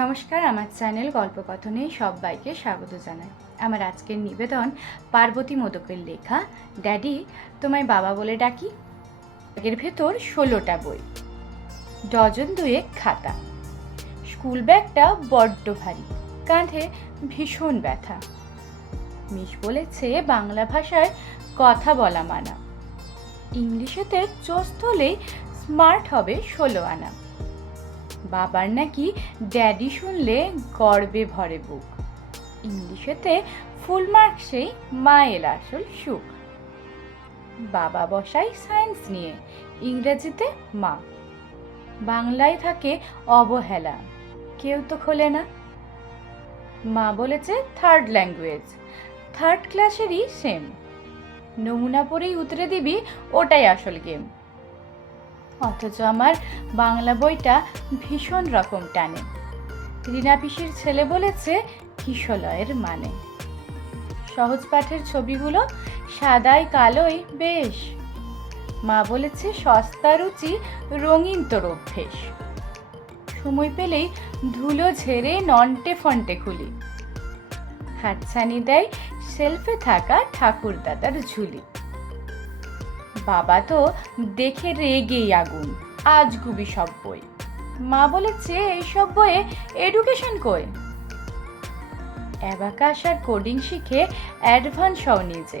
নমস্কার, আমার চ্যানেল গল্পকথনে সবাইকে স্বাগত জানাই। আমার আজকের নিবেদন পার্বতী মোদকের লেখা ড্যাডি তোমায় বাবা বলে ডাকি। ব্যাগের ভেতর 16টা বই, ডজন দুয়েক খাতা। স্কুল ব্যাগটা বড্ড ভারী, কাঁধে ভীষণ ব্যথা। মিস বলেছে বাংলা ভাষায় কথা বলা মানা, ইংলিশেতে চোস্ত হলেই স্মার্ট হবে 16 আনা। বাবার নাকি ড্যাডি শুনলে গর্বে ভরে বুক, ইংলিশেতে ফুল মার্কসেই মায়ের আসল সুখ। বাবা বসাই সায়েন্স নিয়ে, ইংরেজিতে মা, বাংলায় থাকে অবহেলা, কেউ তো খোলে না। মা বলেছে থার্ড ল্যাঙ্গুয়েজ, থার্ড ক্লাসেরই সেম, নমুনা পড়েই উতরে দিবি ওটাই আসল গেম। অথচ আমার বাংলা বইটা ভীষণ রকম টানে। রীনা পিসির ছেলে বলেছে কিশলয়ের মানে। সহজ পাঠের ছবিগুলো সাদাই কালোই বেশ। মা বলেছে সস্তা রুচি, রঙিন তোর অভ্যেস। সময় পেলেই ধুলো ঝেড়ে নন্টে ফন্টে খুলি, হাতছানি দেয় শেলফে থাকা ঠাকুরদাদার ঝুলি। বাবা তো দেখে রেগেই আগুন, আজগুবি সব বই। মা বলেছে এইসব বইয়ে এডুকেশন কই। অ্যাবাকাস আর কোডিং শিখে অ্যাডভান্স হও নিজে,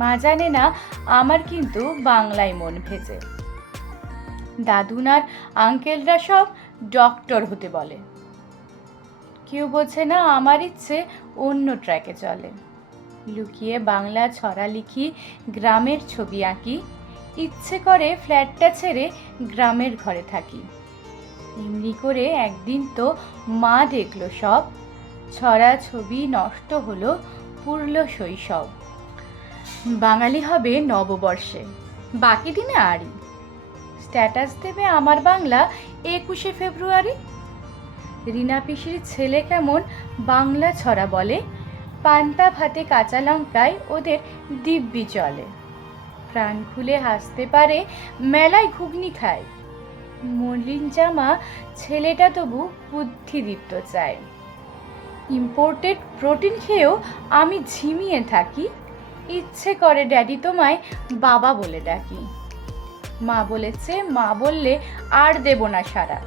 মা জানে না আমার কিন্তু বাংলায় মন ভেজে। দাদুনার আঙ্কেলরা সব ডক্টর হতে বলে, কেউ বোঝে না আমার ইচ্ছে অন্য ট্র্যাকে চলে। লুকিয়ে বাংলা ছড়া লিখি, গ্রামের ছবি আঁকি, ইচ্ছে করে ফ্ল্যাটটা ছেড়ে গ্রামের ঘরে থাকি। এমনি করে একদিন তো মা দেখলো সব, ছড়া ছবি নষ্ট হলো, পুরল শৈশব। বাঙালি হবে নববর্ষে, বাকি দিনে আরই স্ট্যাটাস দেবে আমার বাংলা 21শে ফেব্রুয়ারি। রীনা পিসির ছেলে কেমন বাংলা ছড়া বলে, পান্তা ভাতে কাঁচা লঙ্কায় ওদের দিব্যি চলে। প্রাণ খুলে হাসতে পারে, মেলায় ঘুগনি খায়। মলিন জামা ছেলেটা তবু বুদ্ধিদীপ্ত চায়। ইম্পোর্টেড প্রোটিন খেয়েও আমি ঝিমিয়ে থাকি, ইচ্ছে করে ড্যাডি তোমায় বাবা বলে ডাকি। মা বলেছে মা বললে আর দেব না সারা,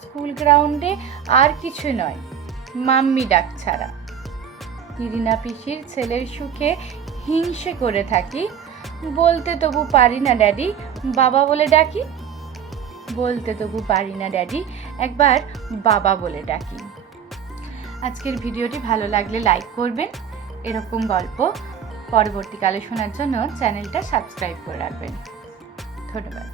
স্কুল গ্রাউন্ডে আর কিছু নয় মাম্মি ডাক ছাড়া। রীনা পিসির ছেলের সুখে হিংসে করে থাকি, বলতে তবু পারি না ড্যাডি বাবা বলে ডাকি। বলতে তবু পারি না ড্যাডি একবার বাবা বলে ডাকি। আজকের ভিডিওটি ভালো লাগলে লাইক করবেন। এরকম গল্প পরবর্তীকালে শোনার জন্য চ্যানেলটা সাবস্ক্রাইব করে রাখবেন। ধন্যবাদ।